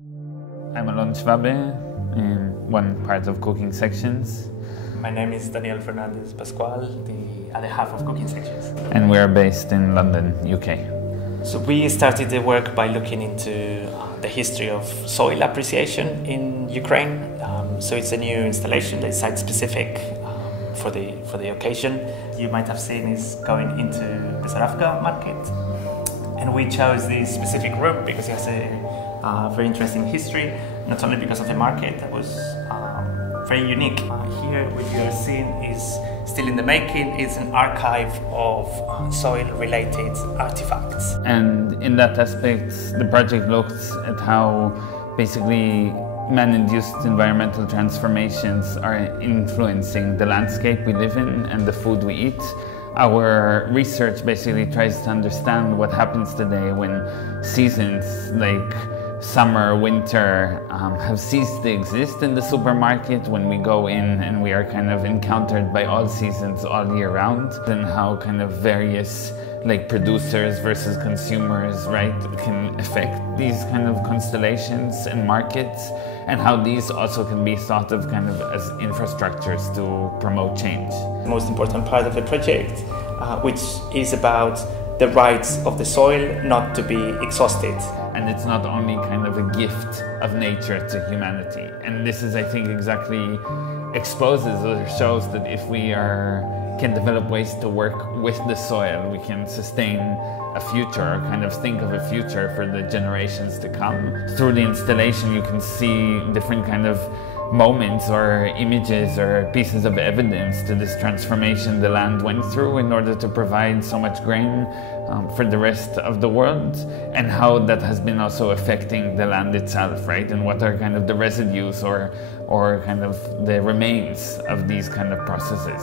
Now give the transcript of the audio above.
I'm Alon Schwabe, in one part of Cooking Sections. My name is Daniel Fernandez Pascual, the other half of Cooking Sections. And we are based in London, UK. So we started the work by looking into the history of soil appreciation in Ukraine. So it's a new installation that's site-specific for the occasion. You might have seen is going into Bessarabka market. And we chose this specific room because it has a very interesting history, not only because of the market that was very unique. Here what you're seeing is still in the making. It's an archive of soil-related artifacts. And in that aspect, the project looked at how basically man-induced environmental transformations are influencing the landscape we live in and the food we eat. Our research basically tries to understand what happens today when seasons like summer, winter have ceased to exist in the supermarket, when we go in and we are kind of encountered by all seasons all year round, and how kind of various like producers versus consumers, right, can affect these kind of constellations and markets, and how these also can be thought of kind of as infrastructures to promote change. The most important part of the project, which is about the rights of the soil not to be exhausted. And it's not only kind of a gift of nature to humanity. And this is, I think, exactly exposes or shows that if we can develop ways to work with the soil, we can sustain a future, or kind of think of a future for the generations to come. Through the installation, you can see different kind of moments or images or pieces of evidence to this transformation the land went through in order to provide so much grain for the rest of the world, and how that has been also affecting the land itself, right? And what are kind of the residues or kind of the remains of these kind of processes.